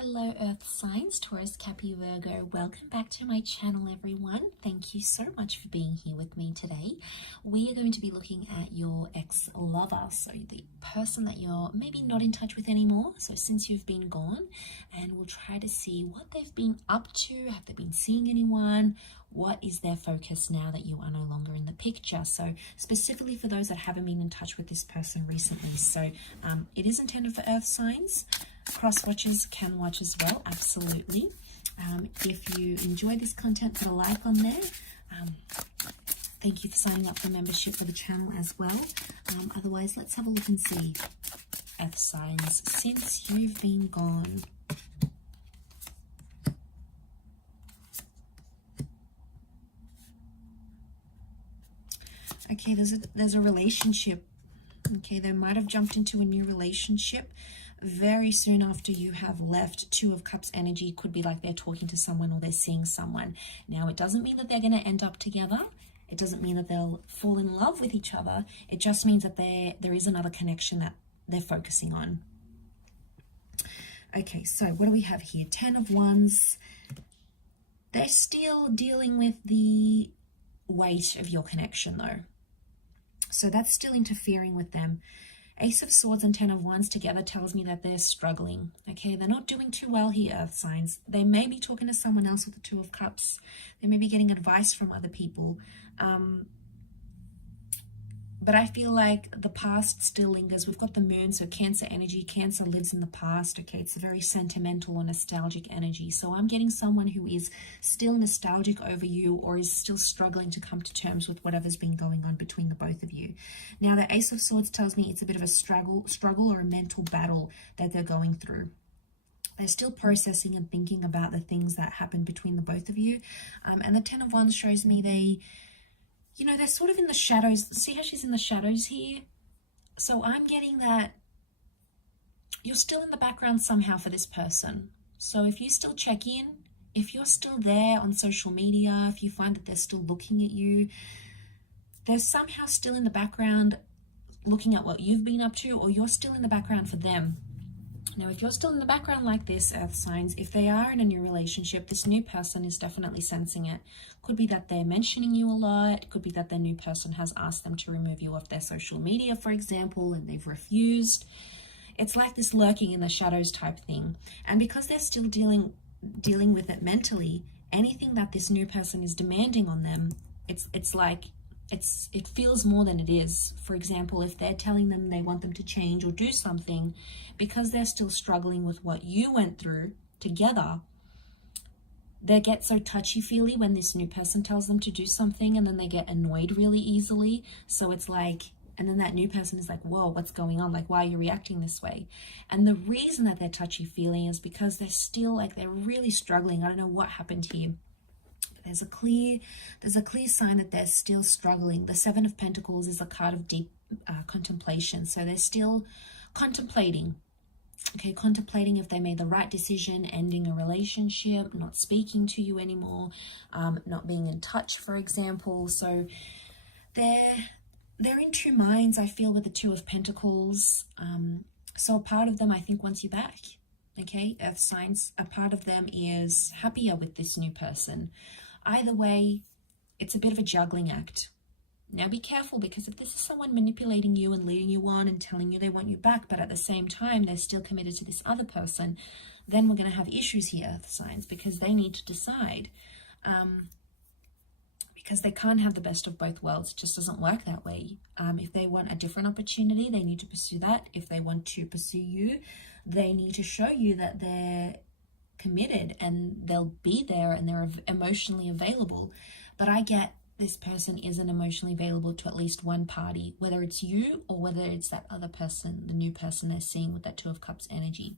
Hello Earth signs, Taurus, Capricorn, Virgo. Welcome back to my channel, everyone. Thank you so much for being here with me today. We are going to be looking at your ex-lover, so the person that you're maybe not in touch with anymore, so since you've been gone, and we'll try to see what they've been up to. Have they been seeing anyone? What is their focus now that you are no longer in the picture? So specifically for those that haven't been in touch with this person recently. So it is intended for Earth signs. Cross watchers can watch as well, absolutely. If you enjoy this content, put a like on there. Thank you for signing up for membership for the channel as well. Otherwise, let's have a look and see Earth signs since you've been gone. Okay, there's a relationship. Okay, they might have jumped into a new relationship very soon after you have left. Two of Cups energy could be like they're talking to someone or they're seeing someone. Now, it doesn't mean that they're going to end up together. It doesn't mean that they'll fall in love with each other. It just means that there is another connection that they're focusing on. Okay, so what do we have here? 10 of Wands. They're still dealing with the weight of your connection though. So that's still interfering with them. Ace of Swords and 10 of Wands together tells me that they're struggling. Okay, they're not doing too well here, Earth signs. They may be talking to someone else with the Two of Cups. They may be getting advice from other people. But I feel like the past still lingers. We've got the moon, so Cancer energy. Cancer lives in the past, okay? It's a very sentimental or nostalgic energy. So I'm getting someone who is still nostalgic over you or is still struggling to come to terms with whatever's been going on between the both of you. Now, the Ace of Swords tells me it's a bit of a struggle or a mental battle that they're going through. They're still processing and thinking about the things that happened between the both of you. And the 10 of Wands shows me they're sort of in the shadows. See how she's in the shadows here? So I'm getting that you're still in the background somehow for this person. So if you still check in, if you're still there on social media, if you find that they're still looking at you, they're somehow still in the background looking at what you've been up to, or you're still in the background for them. Now, if you're still in the background like this, Earth signs, if they are in a new relationship, this new person is definitely sensing it. Could be that they're mentioning you a lot. Could be that their new person has asked them to remove you off their social media, for example, and they've refused. It's like this lurking in the shadows type thing. And because they're still dealing with it mentally, anything that this new person is demanding on them, it feels more than it is. For example, if they're telling them they want them to change or do something, because they're still struggling with what you went through together, they get so touchy-feely when this new person tells them to do something, and then they get annoyed really easily. So it's like, and then that new person is like, whoa, what's going on? Like, why are you reacting this way? And the reason that they're touchy-feely is because they're still they're really struggling. I don't know what happened here. There's a clear sign that they're still struggling. The Seven of Pentacles is a card of deep contemplation. So they're still contemplating. Okay, contemplating if they made the right decision, ending a relationship, not speaking to you anymore, not being in touch, for example. So they're in two minds, I feel, with the Two of Pentacles. So a part of them, I think, wants you back. Okay, Earth signs, a part of them is happier with this new person. Either way, it's a bit of a juggling act. Now be careful, because if this is someone manipulating you and leading you on and telling you they want you back, but at the same time they're still committed to this other person, then we're going to have issues here, Earth signs, because they need to decide. Because they can't have the best of both worlds. It just doesn't work that way. If they want a different opportunity, they need to pursue that. If they want to pursue you, they need to show you that they're committed and they'll be there and they're emotionally available. But I get this person isn't emotionally available to at least one party, whether it's you or whether it's that other person, the new person they're seeing with that Two of Cups energy.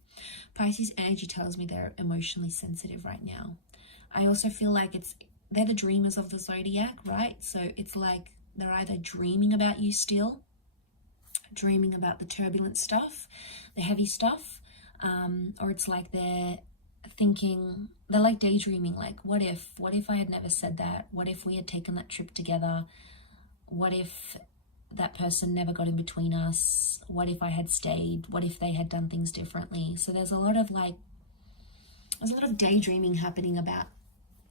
Pisces energy tells me they're emotionally sensitive right now. I also feel like they're the dreamers of the zodiac, right? So it's like they're either dreaming about you still, dreaming about the turbulent stuff, the heavy stuff, or it's like they're like daydreaming, like, what if I had never said that? What if we had taken that trip together? What if that person never got in between us? What if I had stayed? What if they had done things differently? So there's a lot of There's a lot of daydreaming happening about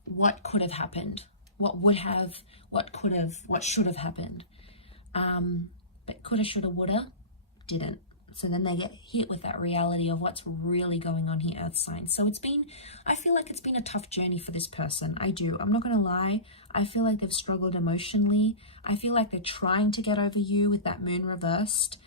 what could have happened, what would have, what could have, what should have happened. But coulda, shoulda, woulda, didn't. So then they get hit with that reality of what's really going on here, Earth signs. So I feel like it's been a tough journey for this person. I do. I'm not going to lie. I feel like they've struggled emotionally. I feel like they're trying to get over you with that moon reversed.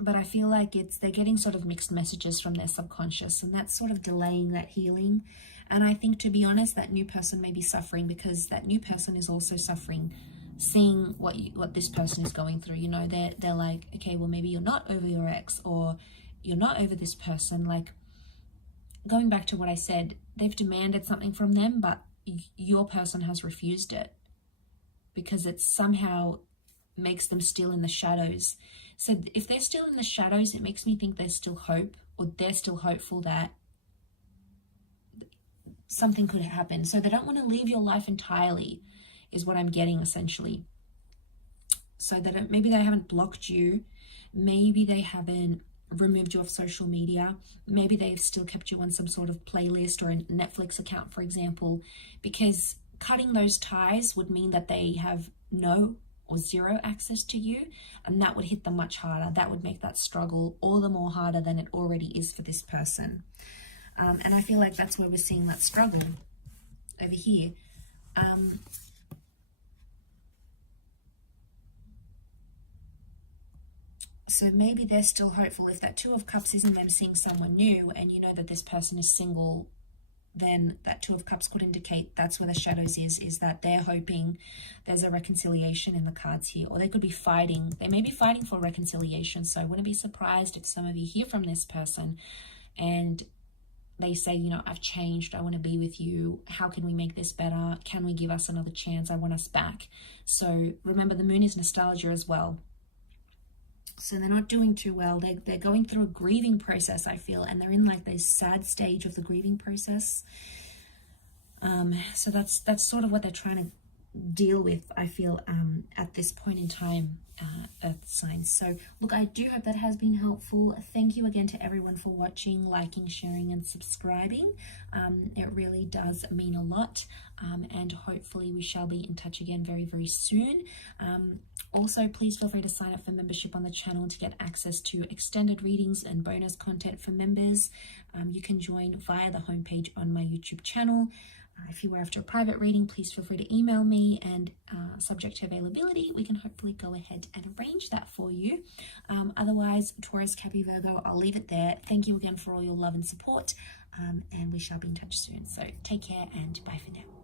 But I feel like they're getting sort of mixed messages from their subconscious, and that's sort of delaying that healing. And I think, to be honest, that new person may be suffering because that new person is also suffering, seeing what this person is going through. You know, they're like, okay, well, maybe you're not over your ex, or you're not over this person. Like, going back to what I said, they've demanded something from them, but your person has refused it because it somehow makes them still in the shadows. So if they're still in the shadows, it makes me think there's still hope, or they're still hopeful that something could happen. So they don't want to leave your life entirely, is what I'm getting essentially. So that maybe they haven't blocked you, maybe they haven't removed you off social media, maybe they've still kept you on some sort of playlist or a Netflix account, for example, because cutting those ties would mean that they have no or zero access to you, and that would hit them much harder. That would make that struggle all the more harder than it already is for this person. And I feel like that's where we're seeing that struggle over here. So maybe they're still hopeful. If that Two of Cups is in them seeing someone new, and you know that this person is single, then that Two of Cups could indicate that's where the shadows is that they're hoping there's a reconciliation in the cards here, or they could be fighting. They may be fighting for reconciliation. So I wouldn't be surprised if some of you hear from this person and they say, you know, I've changed, I want to be with you, how can we make this better, can we give us another chance, I want us back. So remember, the moon is nostalgia as well. So they're not doing too well. They're going through a grieving process, I feel, and they're in like this sad stage of the grieving process. So that's sort of what they're trying to deal with, I feel, at this point in time, Earth signs. So look, I do hope that has been helpful. Thank you again to everyone for watching, liking, sharing, and subscribing. It really does mean a lot, and hopefully we shall be in touch again very, very soon. Also, please feel free to sign up for membership on the channel to get access to extended readings and bonus content for members. You can join via the homepage on my YouTube channel. If you were after a private reading, please feel free to email me, and subject to availability, we can hopefully go ahead and arrange that for you. Otherwise, Taurus, Capricorn, Virgo, I'll leave it there. Thank you again for all your love and support, and we shall be in touch soon. So take care and bye for now.